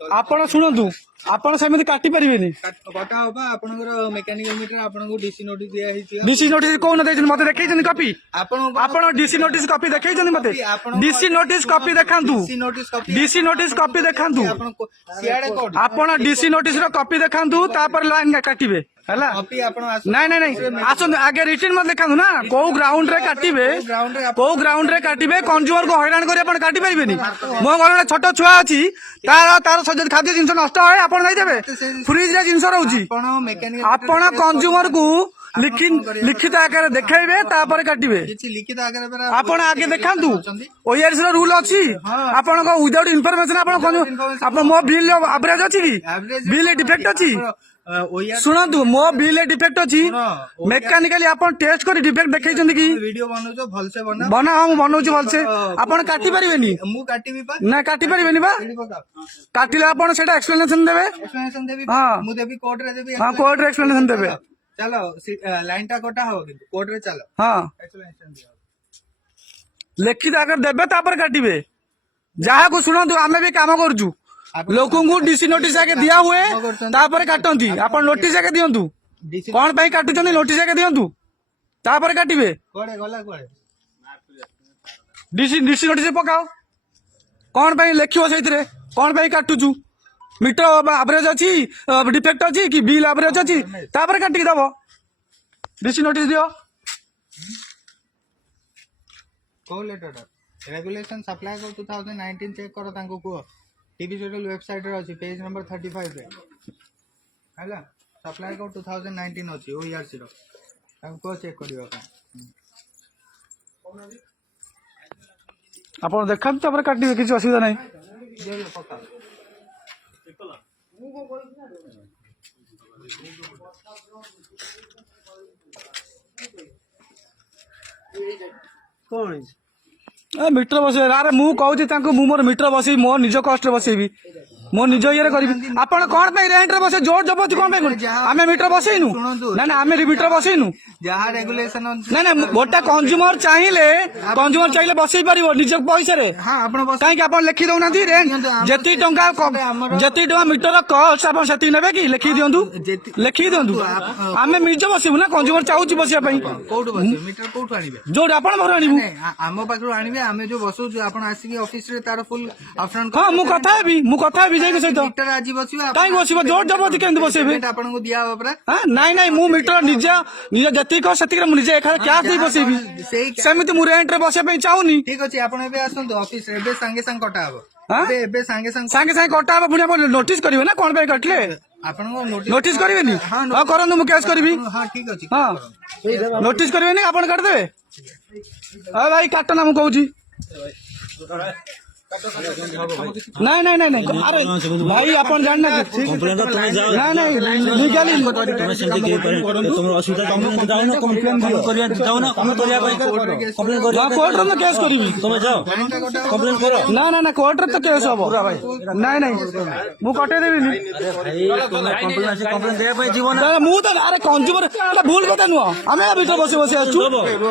आपण शुणु आपण सेमती काटी परिबेनी कटा होबा आपनकर मेकानिकल मीटर आपनको डीसी नोटिस दिया हिची डीसी नोटिस कोन देछन मते देखैछन कॉपी आपण आपण डीसी नोटिस कॉपी देखैछन मते डीसी नोटिस कॉपी देखांतु डीसी नोटिस कॉपी देखांतु सियाडे कोड आपण डीसी नोटिस रो कॉपी देखांतु तापर लाइन काटिबे हला कॉपी आपण नहीं नहीं नहीं आसन आगे रिटर्न मत देखांतु ना को ग्राउंड रे काटिबे को ग्राउंड रे काटिबे कंज्यूमर को हैरान करी आपण काटी परिबेनी मो घर छोट छुआ अछि तार तार सजद खाद्य जिंस नष्ट होय आपण नै देबे फ्रिज रे जिंस रहउची आपण मेकानिकल आपण कंज्यूमर को लिखित आकार देखाइबे तापर काटिबे किछि लिखित आगे पर आपण आगे देखांतु ओआरएस रो रूल अछि आपण को विदाउट इन्फॉर्मेशन आपण मो बिल एवरेज अछि की बिल डिफेक्ट अछि सुनतु मो बिल डिफेक्ट अछि मेकानिकली आपण टेस्ट करी डिफेक्ट देखैछन की वीडियो बनौछो भल से बना हम बनौछु भल से आपण काटी परिबेनी मु काटिबी पा ना काटी परिबेनी बा काटिले आपण सेटा एक्सप्लेनेशन देबे एक्सप्लेनेशन देबी हां मु देबी कोर्ट रे देबी हां कोर्ट रे एक्सप्लेनेशन देबे चलो लाइन टा कोटा हो किंतु कोर्ट रे चलो हां एक्सप्लेनेशन दियो लिखित आकर देबे तापर काटिबे जहा को सुनतु आमे भी काम करजु लोकन को डीसी नोटिस आके दिया हुए तापर काटंती आपण नोटिस आके दियंतु कोन पई काटुचनी नोटिस आके दियंतु तापर काटिबे कोडे गला कोडे डीसी डीसी नोटिस पकाओ कोन पई लेखियो सेइतरे कोन पई काटुचु मीटर एवरेज अछि डिफेक्ट अछि कि बिल एवरेज अछि तापर काटि दबो डीसी नोटिस दियो को लेटर रेगुलेशन सप्लाई को 2019 चेक करो तांको को टीवी शेड्यूल वेबसाइट रे अछि पेज नंबर 35 रे हैला सप्लाई को 2019 अछि ओईआरसी रो तांको चेक करियो का आपण देखन तापर काटिबे किछ असुविधा नै दे पका कौन मीटर बसे अरे मु कहूँ मु मोर मीटर बसई मो निज कष्ट बसईबी मो निज ये करी आपण कौन पे रेंट रे बसे जोर जबरदस्ती कौन पे आमे मीटर बसईनु ना ना आमे मीटर बसईनु जहाँ रेगुलेशन ना ना गोटे कंज्यूमर चाहिए बसई पारिबो निज पैसा रे हाँ आपण बस काहे आपण लिखि दउनांती रेंट जेती टंका मीटर कॉस्ट आपण सेती नेबे कि लिखि दियंतु आमे निज बसईबु ना कंज्यूमर चाहूची बसिया पई कोठु बस मीटर कोठु आनिबे जोर आपण भर आनिबु आम पाखरु आनिबे आमे जो बसु आपण आसी ऑफिस रे तार फुल ऑप्शन हां मु कथा हेबी जाई के सहित मीटर आज बसिबा काहे बसिबो जोर जबरदस्ती केंद बसेबे आपण को दिया होबरा हां नहीं मु मीटर निज जति को सति मु निज एखा क्या दे बसेबी सेमिति मु रेंट रे बसे पई चाहुनी ठीक अछि आपण एबे आसंतु ऑफिस रे एबे संगे संग कटा हबो हां एबे संगे संग कटा हबो पुनी आपण नोटिस करिवे ना कोन पे कटले आपण को नोटिस करिवेनी हां करनु मु केस करबी हां ठीक अछि हां नोटिस करिवेनी आपण काट देबे हां भाई काट ना मु कहूची नहीं अरे भाई अपन जानना कंप्लेन तुम्हें जाओ नहीं लीगली तुम्हें सेंटी के तुम असुविधा कंप्लेन जाओ ना कंप्लेन करिया जाओ ना कम करिया भाई कंप्लेन करिया कोर्ट रे केस करबी तुम्हें जाओ कंप्लेन करो ना कोर्ट रे तो केस हबो नहीं मु कटे देबी भाई तुम्हें कंप्लेन दे भाई जीवन मु तो अरे कंज्यूमर भूल कथा नुह आमे भीतर बसे बसे आछु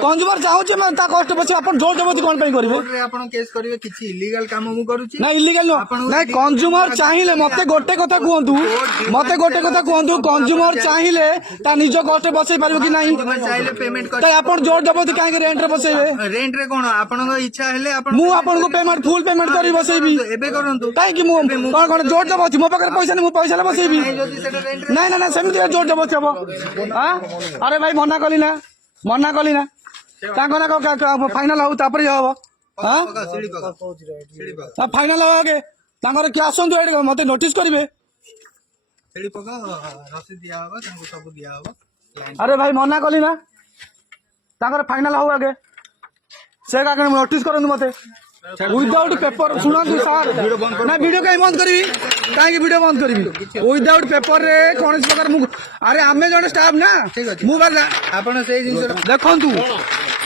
कंज्यूमर चाहूचे मैं ता कष्ट बसे अपन जोर जबरदस्ती कोन पई करबे कोर्ट रे आपण केस करिवे किछि इलीगल काम मु करूची ना इलीगल नहीं कंज्यूमर चाहिए मते गोटे कथा कहतु कंज्यूमर चाहिए ता निज कष्ट बसई पारिबो कि नहीं चाहिले पेमेंट कर त आपण जोर जबरदस्ती काहे रेंट रे बसेबे रेंट रे कोन आपण को इच्छा हेले आपण मु आपण को पेमेंट फुल पेमेंट करी बसेबी एबे करंतु काहे कि मु कोन जोर जबरदस्ती मो पाकर पैसा नहीं मु पैसा ले बसेबी जदी सेटा रेंट नहीं सेमती जोर जबरदस्ती हबो हां अरे भाई मना कली ना ताको ना फाइनल हो तापर हबो हां सीढ़ी पका फाइनल हो आगे तांकर क्लास आसंतु मते नोटिस करिवे सीढ़ी पका रसीद दिया होबा तांको सब दिया होबा अरे भाई मना कली ना तांकर फाइनल हो आगे से का नोटिस करनु मते विदाउट पेपर सुनंतु सर ना वीडियो कहीं बंद करी कहीं वीडियो बंद करी विदाउट पेपर रे कौन प्रकार अरे आमे जने स्टाफ ना मु बाला आपण से जिंस देखंतु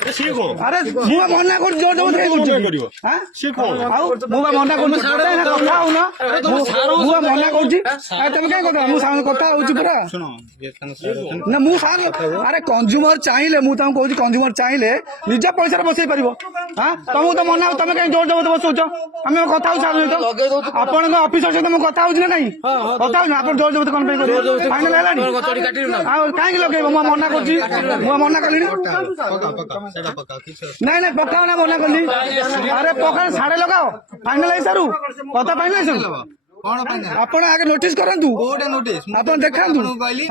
ସିଏ କଣ ଆରେ ମୁଁ ବା ମନା କରୁଛି ଜୋର ଜବରଦସ୍ତି କାଇଁ କରୁଛି କରିବ ଆଁ? ସିଏ କଣ ଆଉ ମୁଁ ବା ମନା କରୁଛି କଥା ହଉନ ମୁଁ ବା ମନା କରୁଛି ଆଉ ତମେ କାଇଁ କଥା ମୁଁ ସାଙ୍ଗ କଥା ହଉଛି ପୁରା ଶୁଣ ନା ମୁଁ ସାଙ୍ଗ ଆରେ କଞ୍ଜୁମର ଚାହିଁଲେ ମୁଁ ତାଙ୍କୁ କହୁଛି କଞ୍ଜୁମର ଚାହିଁଲେ ନିଜ ପଇସାରେ ବସେଇ ପାରିବ ହଁ ତମକୁ ତ ମନା ତମେ କାଇଁ ଜୋର ଜବରଦସ୍ତି ବସଉଛ ଆମେ କଥା ହଉଛୁ ସାର୍ ସହିତ ଆପଣଙ୍କ ଅଫିସର ସହିତ ମୁଁ କଥା ହଉଛି ନା ନାଇଁ କଥା ହଉଛୁ ଆପଣ ଜୋର ଜବରଦସ୍ତି କଣ ପାଇଁ କରିବେ ଫାଇନାଲ ହେଲାଣି ଆଉ କାହିଁକି ଲଗେଇବ ମୁଁ ମନା କରୁଛି ମୁଁ ମନା କଲିଣି ସେଟା ପକାଅ କିଛି ନାଇଁ ନାଇଁ ପକାଅ ନା ମନା କଲି ଆରେ ପକାଅ ସାଢେ ଲଗାଅ ଫାଇନାଲ ହେଇସାରୁ କଥା ଫାଇନାଲ ହେଇସାରୁ କଣ ପାଇଁ ଆପଣ ଆଗେ ନୋଟିସ କରନ୍ତୁ କୋଉଟା ନୋଟିସ୍ ଆପଣ ଦେଖାନ୍ତୁ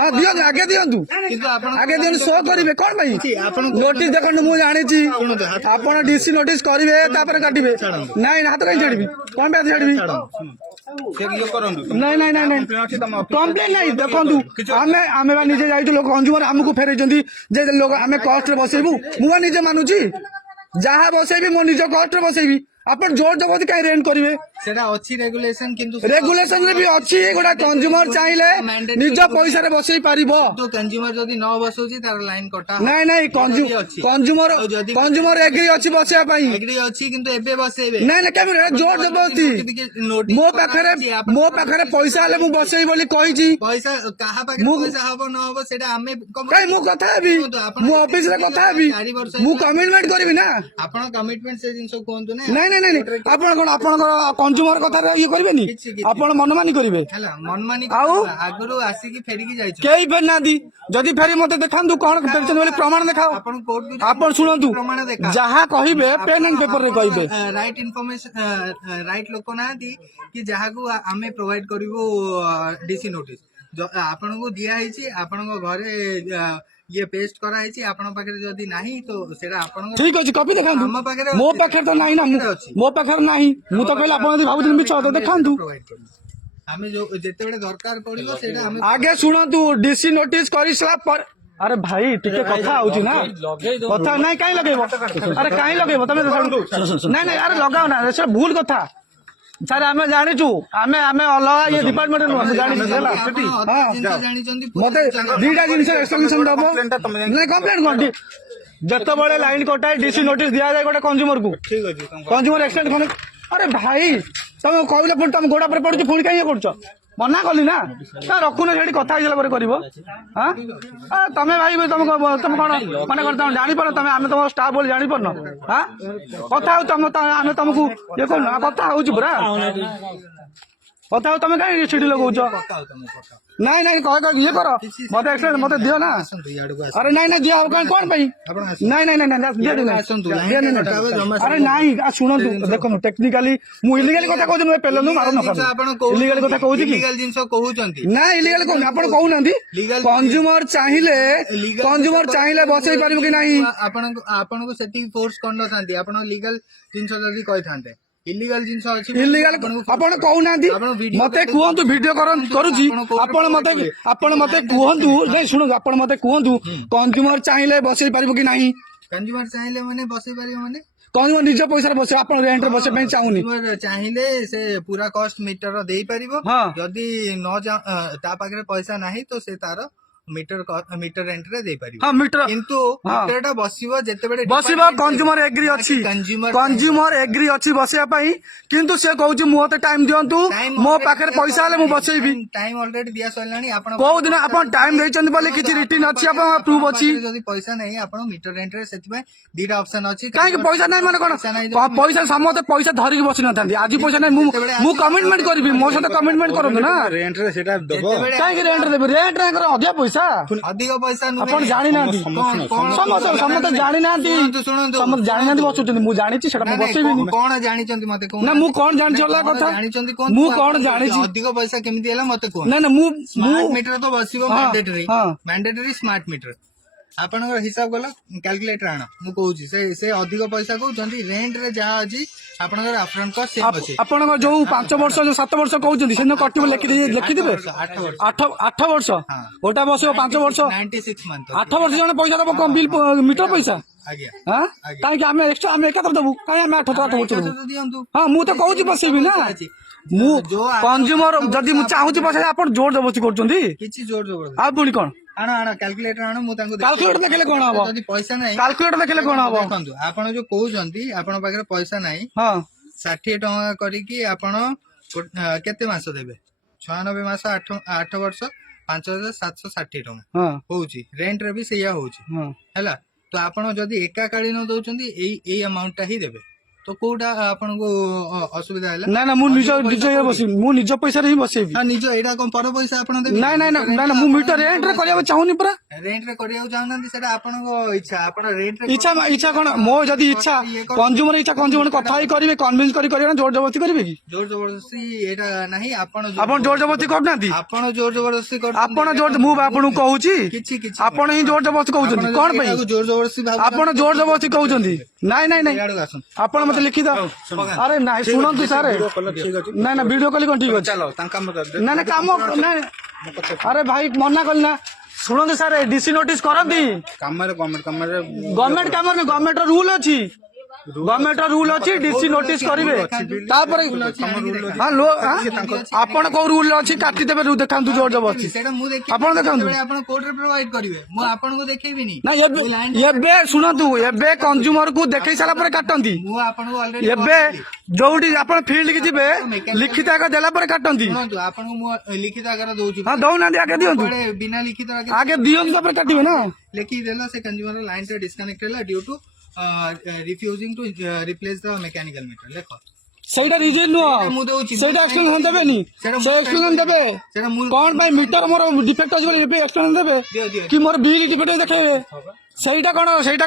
ହଁ ଦିଅନ୍ତୁ ଆଗେ ଦିଅନ୍ତୁ କିନ୍ତୁ ଆପଣ ଆଗେ ଦିଅନ୍ତୁ ଶୋ କରିବେ କଣ ପାଇଁ ନୋଟିସ ଦେଖନ୍ତୁ ମୁଁ ଜାଣିଛି ଆପଣ ଡିସି ନୋଟିସ କରିବେ ତାପରେ କାଟିବେ ନାଇଁ ହାତ କାହିଁ ଛାଡିବି କଣ ପାଇଁ ଛାଡିବି ସେ ଇଏ କରନ୍ତୁ ନାଇଁ ନାଇଁ ନାଇଁ ନାଇଁ କମ୍ପ୍ଲେନ ନାଇଁ ଦେଖନ୍ତୁ ଆମେ ବା ନିଜେ ଯାଇଥିଲୁ କଞ୍ଜୁମର ଆମକୁ ଫେରେଇଛନ୍ତି ଯେ ଲୋକ ଆମେ କଷ୍ଟରେ ବସେଇବୁ ମୁଁ ବା ନିଜେ ମାନୁଛି ଯାହା ବସେଇବି ମୋ ନିଜ କଷ୍ଟରେ ବସେଇବି ଆପଣ ଜୋର ଜବରଦସ୍ତି କାହିଁ ରେଣ୍ଟ କରିବେ ସେଟା ଅଛି ରେଗୁଲେସନ କିନ୍ତୁ ରେଗୁଲେସନ ରେ ବି ଅଛି ଗୋଟା କଞ୍ଜୁମର ଚାହିଁଲେ ନିଜ ପଇସାରେ ବସେଇ ପାରିବ କଞ୍ଜୁମର ଯଦି ନ ବସଉଛି ତାର ଲାଇନ କଟା ନାଇଁ ନାଇଁ କଞ୍ଜୁମର ଏଗ୍ରି ଅଛି ବସିବା ପାଇଁ ଏଗ୍ରି ଅଛି କିନ୍ତୁ ଏବେ ବସେଇବେ ନାଇଁ ନାଇଁ କେମିତି ଜୋର ଜବରଦସ୍ତି ମୋ ପାଖରେ ପଇସା ହେଲେ ମୁଁ ବସେଇ ବୋଲି କହିଛି ପଇସା କାହା ପାଖରେ ପଇସା ହବ ନ ହବ ସେଟା ଆମେ କାଇଁ ମୁଁ କଥା ହେବି ମୁଁ ଅଫିସରେ କଥା ହେବି ମୁଁ କମିଟମେଣ୍ଟ କରିବି ନା ଆପଣ କମିଟମେଣ୍ଟ ସେ ଜିନିଷ କୁହନ୍ତୁ ନା ନାଇଁ ନାଇଁ ନାଇଁ ଆପଣ କଣ ଆପଣଙ୍କର କଞ୍ଜୁମର କଥାରେ ଇଏ କରିବେନି ଆପଣ ମନମାନି କରିବେ ହେଲା ମନମାନି ଆଉ ଆଗରୁ ଆସିକି ଫେରିକି ଯାଇଛୁ କେହି ଫେରି ନାହାନ୍ତି ଯଦି ଫେରି ମତେ ଦେଖାନ୍ତୁ କଣ ଫେରିଛନ୍ତି ବୋଲି ପ୍ରମାଣ ଦେଖାଅ ଆପଣ କୋର୍ଟ ଆପଣ ଶୁଣନ୍ତୁ ପ୍ରମାଣ ଦେଖା ଯାହା କହିବେ ପେନ୍ ଆଣ୍ଡ ପେପରରେ କହିବେ ରାଇଟ୍ ଇନଫର୍ମେସନ ରାଇଟ୍ ଲୋକ ନାହାନ୍ତି କି ଯାହାକୁ ଆମେ ପ୍ରୋଭାଇଡ କରିବୁ ଡିସି ନୋଟିସ୍ ଆପଣଙ୍କୁ ଦିଆହେଇଛି ଆପଣଙ୍କ ଘରେ ଇଏ ପେଷ୍ଟ କରାହେଇଛି ଆପଣଙ୍କ ପାଖରେ ଯଦି ନାହିଁ ତ ସେଇଟା ଆପଣଙ୍କ ଠିକ ଅଛି କପି ଦେଖାନ୍ତୁ ଆମ ପାଖରେ ମୋ ପାଖରେ ତ ନାହିଁ ନା ମୋ ପାଖରେ ନାହିଁ ମୁଁ ତ କହିଲି ଆପଣ ଯଦି ଭାବୁଛନ୍ତି ମିଛ ତ ଦେଖାନ୍ତୁ ଆମେ ଯୋଉ ଯେତେବେଳେ ଦରକାର ପଡିବ ସେଇଟା ଆମେ ଆଗେ ଶୁଣନ୍ତୁ ଡିସି ନୋଟିସ୍ କରିସାରିଲା ପରେ ଆରେ ଭାଇ ଟିକେ କଥା ହଉଛି ନା କଥା ନାଇଁ କାଇଁ ଲଗେଇବ ଆରେ କାଇଁ ଲଗେଇବ ତମେ ନାଇଁ ନାଇଁ ଆରେ ଲଗାଅ ନା ସେ ଭୁଲ କଥା ସାର୍ ଆମେ ଜାଣିଛୁ ଆମେ ଅଲଗା ଇଏ ଡିପାର୍ଟମେଣ୍ଟ ନୁହଁ ମୁଁ ଜାଣିଛି ହେଲା ଜାଣିଛନ୍ତି ମତେ ଦିଟା ଜିନିଷ ଏକ୍ସପ୍ଲେନେସନ ଦବ ନାଇଁ କମ୍ପ୍ଲେନ କଣ ଯେତେବେଳେ ଲାଇନ କଟାଏ ଡିସି ନୋଟିସ୍ ଦିଆଯାଏ ଗୋଟେ କଞ୍ଜୁମରକୁ କଞ୍ଜୁମର ଏକ୍ସଟେଣ୍ଡ ଆରେ ଭାଇ ତମେ କହିଲେ ପୁଣି ତମ ଗୋଡା ପରେ ପଡୁଛି ପୁଣି କାଇଁ ଇଏ କରୁଛ ମନା କଲି ନା ରଖୁନ ସେଠି କଥା ହେଇସାରିଲା ପରେ କରିବ ତମେ ଭାଇ ତମେ କଣ ମାନେ ତମେ ଜାଣିପାର ତମେ ଆମେ ତମ ଷ୍ଟାଫ ବୋଲି ଜାଣିପାରୁନ କଥା ହଉ ଆମେ ତମକୁ ଇଏ କରୁନ କଥା ହଉଛି ପୁରା କଥା ହଉ ତମେ କାହିଁ ସିଟି ଲଗଉଛ ନାଇଁ ନାଇଁ ଇଏ କର ମତେ ମତେ ଦିଅ ନା ଆରେ ନାଇଁ ନାଇଁ ଦିଅ ହବ କାଇଁ କଣ ପାଇଁ ନାଇଁ ନାଇଁ ନାଇଁ ଆରେ ନାଇଁ ଶୁଣନ୍ତୁ ଦେଖନ୍ତୁ ଟେକ୍ନିକାଲି ମୁଁ ଇଲିଗାଲି କଥା କହୁଛି ମୁଁ ପେଲନ୍ତୁ ମାର ଇଲିଗାଲି କଥା କହୁଛି କି ଜିନିଷ କହୁଛନ୍ତି ନା ଇଲିଗାଲି କହୁନି ଆପଣ କହୁନାହାନ୍ତି କଞ୍ଜୁମର ଚାହିଁଲେ ବସେଇ ପାରିବ କି ନାହିଁ ଆପଣଙ୍କୁ ସେତିକି ଫୋର୍ସ କରିନଥାନ୍ତି ଆପଣ ଲିଗାଲ ଜିନିଷ ଯଦି କହିଥାନ୍ତେ ଇଲିଗାଲ ଜିନିଷ ଅଛି ଇଲିଗାଲ ଆପଣ କହୁନାହାନ୍ତି ମତେ କୁହନ୍ତୁ ଭିଡିଓ କରୁଛି ଆପଣ ମତେ କୁହନ୍ତୁ ନାଇଁ ଶୁଣନ୍ତୁ ଆପଣ ମତେ କୁହନ୍ତୁ କଞ୍ଜୁମର ଚାହିଁଲେ ବସେଇ ପାରିବ କି ନାହିଁ କଞ୍ଜୁମର ଚାହିଁଲେ ମାନେ ବସେଇ ପାରିବ ମାନେ କଞ୍ଜୁମର ନିଜ ପଇସାରେ ବସେଇ ଆପଣ ରେଣ୍ଟରେ ବସେଇବା ପାଇଁ ଚାହୁଁନି ଚାହିଁଲେ ସେ ପୁରା କଷ୍ଟ ମିଟର ଦେଇପାରିବ ଯଦି ତା ପାଖରେ ପଇସା ନାହିଁ ତ ସେ ତାର ମିଟର ରେଣ୍ଟରେ ଦେଇପାରିବ କିନ୍ତୁ ମିଟରଟା ବସିବ ଯେତେବେଳେ ବସିବ କଞ୍ଜୁମର ଏଗ୍ରି ଅଛି କଞ୍ଜୁମର ଏଗ୍ରି ଅଛି ବସିବା ପାଇଁ କିନ୍ତୁ ସେ କହୁଛି ମୋତେ ଟାଇମ ଦିଅନ୍ତୁ ମୋ ପାଖରେ ପଇସା ହେଲେ ମୁଁ ବସେଇବି ଟାଇମ ଅଲରେଡି ଦିଆ ସରିଲାଣି ଆପଣ କୋଉ ଦିନ ଆପଣ ଟାଇମ ଦେଇଛନ୍ତି ବୋଲି କିଛି ରିଟିନ ଅଛି ଆପଣଙ୍କ ପ୍ରୁଫ୍ ଅଛି ଯଦି ପଇସା ନାହିଁ ଆପଣ ମିଟର ରେଣ୍ଟରେ ସେଥିପାଇଁ ଦିଟା ଅପସନ ଅଛି କାହିଁକି ପଇସା ନାହିଁ ମାନେ କଣ ପଇସା ସମସ୍ତେ ପଇସା ଧରିକି ବସି ନଥାନ୍ତି ଆଜି ପଇସା ନାହିଁ ମୁଁ କମିଟମେଣ୍ଟ କରିବି ମୋ ସହିତ କମିଟମେଣ୍ଟ କରନ୍ତୁ ନା ରେଣ୍ଟରେ ସେଟା ଦବ କାହିଁକି ରେଣ୍ଟରେ ଦେବି ରେଣ୍ଟରେ ଅଧିକ ପଇସା ଅଧିକ ପଇସା ଆପଣ ଜାଣିନାହାନ୍ତି ସମସ୍ତେ ଜାଣିନାହାନ୍ତି ସମସ୍ତେ ଜାଣିନାହାନ୍ତି ବସୁଛନ୍ତି ମୁଁ ଜାଣିଛି ସେଟା ମୁଁ ବସେଇବିନି କଣ ଜାଣିଛନ୍ତି ମତେ କହୁନ ନା ମୁଁ କଣ ଜାଣିଛି ଅଲଗା କଥା ଜାଣିଛନ୍ତି ମୁଁ କଣ ଜାଣିଛି ଅଧିକ ପଇସା କେମିତି ହେଲା ମତେ କୁହ ନା ନା ମୁଁ ମିଟର ତ ବସିବ ମ୍ୟାଣ୍ଡେଟରୀ ସ୍ମାର୍ଟ ମିଟର ଆପଣଙ୍କର ହିସାବ କଲ କ୍ୟାଲକୁଲେଟର ଆଣ ମୁଁ କହୁଛି ସେ ଅଧିକ ପଇସା କହୁଛନ୍ତି ରେଣ୍ଟରେ ଯାହା ଅଛି ଆପଣଙ୍କର ଆପଫ୍ରଣ୍ଟ କଷ୍ଟ ସେମ୍ ଅଛି ଆପଣଙ୍କ ଯୋଉ 5 ବର୍ଷ ଯୋଉ 7 ବର୍ଷ କହୁଛନ୍ତି ସେଦିନ କଟିବ ଲେଖିଦେବେ 8 ବର୍ଷ ଓଟା ବସିବ 5 ବର୍ଷ 96 ମନ୍ଥ 8 ବର୍ଷ ଜଣେ ପଇସା ଦବ କଣ ବିଲ୍ ମିଟର ପଇସା କାହିଁକି ଆମେ ଏକାଥରେ ଦବୁ କାହିଁ ଆମେ 8 ବର୍ଷ ଦିଅନ୍ତୁ ହଁ ମୁଁ ତ କହୁଛି ବସେଇବି ନା ମୁଁ କଞ୍ଜୁମର ଯଦି ମୁଁ ଚାହୁଁଛି ବସେଇ ଆପଣ ଜୋର ଜବରଦସ୍ତି କରୁଛନ୍ତି କିଛି ଜୋର ଜବରଦସ୍ତି ଆଉ ପୁଣି କଣ ଆଣ କ୍ୟାଲକୁଲେଟର ଆଣ ମୁଁ ତାଙ୍କୁ Calculator ଦେଖିଲେ କଣ ହବ? ଯଦି ପଇସା ନାହିଁ କାଲକୁଲେଟର ଦେଖିଲେ କଣ ହବ? ଦେଖନ୍ତୁ ଆପଣ ଯୋଉ କହୁଛନ୍ତି ଆପଣଙ୍କ ପାଖରେ ପଇସା ନାହିଁ ହଁ 60 ଟଙ୍କା କରିକି ଆପଣ କେତେ ମାସ ଦେବେ 96 ମାସ 8 ବର୍ଷ 5760 ଟଙ୍କା ହଁ ହଉଛି ରେଣ୍ଟ ରେ ବି ସେଇଆ ହଉଛି ହଁ ହେଲା ତ ଆପଣ ଯଦି ଏକାକାଳୀନ ଦଉଛନ୍ତି ଏଇ ଆମାଉଣ୍ଟ ଟା ହିଁ ଦେବେ ତ କୋଉଟା ଆପଣଙ୍କୁ ଅସୁବିଧା ହେଲା ନା ନା ମୁଁ ନିଜ ଇଏ ବସିବି ମୁଁ ନିଜ ପଇସାରେ ହିଁ ବସେଇବି ହଁ, ନିଜ ଏଇଟା କଣ ପର ପଇସା ଆପଣ ଦେବେ ନାଇଁ ନାଇଁ ନାଇଁ ନାଇଁ ମୁଁ ମିଟର ରେଣ୍ଟ ରେ କରିବାକୁ ଚାହୁଁନି ପରା ରେଣ୍ଟ ରେ କରିବାକୁ ଚାହୁଁନାହାନ୍ତି ସେଟା ଆପଣଙ୍କ ଇଚ୍ଛା ଆପଣ ରେଣ୍ଟ ରେ ଇଚ୍ଛା କଣ ମୋ ଯଦି ଇଚ୍ଛା କଞ୍ଜୁମର ଇଚ୍ଛା କଞ୍ଜୁମର କଥା ହେଇ କରିବେ କନଭିନ୍ସ କରିବେ ନା ଜୋର ଜବରଦସ୍ତି କରିବେ କି ଜୋର ଜବରଦସ୍ତି ଏଇଟା ନାହିଁ ଆପଣ ଆପଣ ଜୋର ଜବରଦସ୍ତି କରୁନାହାନ୍ତି ଆପଣ ଜୋର ଜବରଦସ୍ତି ଆପଣ ଜୋର ମୁଁ ବା ଆପଣଙ୍କୁ କହୁଛି କିଛି ଆପଣ ହିଁ ଜୋର ଜବରଦସ୍ତି କହୁଛନ୍ତି କଣ ପାଇଁ ଜୋର ଜବରଦସ୍ତି ଆପଣ ଜୋର ଜବରଦସ୍ତି କହୁଛନ୍ତି ନାଇଁ ନାଇଁ ନାଇଁ ଇଆଡକୁ ଆସନ୍ତୁ ଆପଣ ମତେ ଲିଖିତ ଆରେ ନାଇଁ ଶୁଣନ୍ତୁ ସାର୍ ନାଇଁ ନା ଭିଡିଓ କଲ୍ କଣ ଠିକ ଅଛି ନାଇଁ ନାଇଁ କାମ ନାଇଁ ଆରେ ଭାଇ ମନା କଲି ନା ଶୁଣନ୍ତୁ ସାର୍ ଡିସି ନୋଟିସ୍ କରନ୍ତି ଗଭର୍ଣ୍ଣମେଣ୍ଟ କାମରେ ଗଭର୍ଣ୍ଣମେଣ୍ଟ ରୁଲ ଅଛି ଗଭର୍ଣ୍ଣମେଣ୍ଟ ରୁଲ ଅଛି ଡିସି ନୋଟିସ୍ କରିବେ ତାପରେ ଆପଣ କୋଉ ରୁଲ ଅଛି କାଟିଦେବେ ଦେଖାନ୍ତୁ ଜୋର ଜବରଦସ୍ତି ସେଇଟା ମୁଁ ଦେଖି ଆପଣ ଦେଖାନ୍ତୁ ଆପଣ କୋର୍ଟରେ ପ୍ରୋଭାଇଡ କରିବେ ମୁଁ ଆପଣଙ୍କୁ ଦେଖେଇବିନି ନା ଏବେ ଶୁଣନ୍ତୁ ଏବେ କଞ୍ଜୁମର କୁ ଦେଖେଇ ସାରିଲା ପରେ କାଟନ୍ତି ମୁଁ ଆପଣଙ୍କୁ ଅଲରେଡି ଏବେ ଯୋଉଠି ଆପଣ ଫିଲ୍ଡ କି ଯିବେ ଲିଖିତ ଆଗ ଦେଲା ପରେ କାଟନ୍ତି ଶୁଣନ୍ତୁ ଆପଣଙ୍କୁ ମୁଁ ଲିଖିତ ଆକାରରେ ଦଉଛି ହଁ ଦଉନାହାନ୍ତି ଆଗେ ଦିଅନ୍ତୁ କୁଆଡେ ବିନା ଲିଖିତ ଆଗେ ଦିଅନ୍ତୁ ତାପରେ କାଟିବେ ନା ଲେଖିକି ଦେଲା ସେ କଞ୍ଜୁମର ଲାଇନ ରେ ଡିସକନେକ୍ଟ ହେଲା due to refusing to replace the mechanical meter ଲେଖ ସେଇଟା ରିଜନ ନୁହଁ ମୁଁ ଦଉଛି ସେଇଟା ଏକ୍ସପ୍ଲେନେସନ ଦେବେନି ସେ ଏକ୍ସପ୍ଲେନେସନ ଦେବେ ସେଇଟା ମୁଁ କଣ ପାଇଁ ମିଟର ମୋର ଡିଫେକ୍ଟ ଅଛି ବୋଲି ଏବେ ଏକ୍ସପ୍ଲେନେସନ ଦେବେ ଦିଅ କି ମୋର ବିଲ୍ ଡିଫେକ୍ଟ ଦେଖେଇବେ ସେଇଟା କଣ ସେଇଟା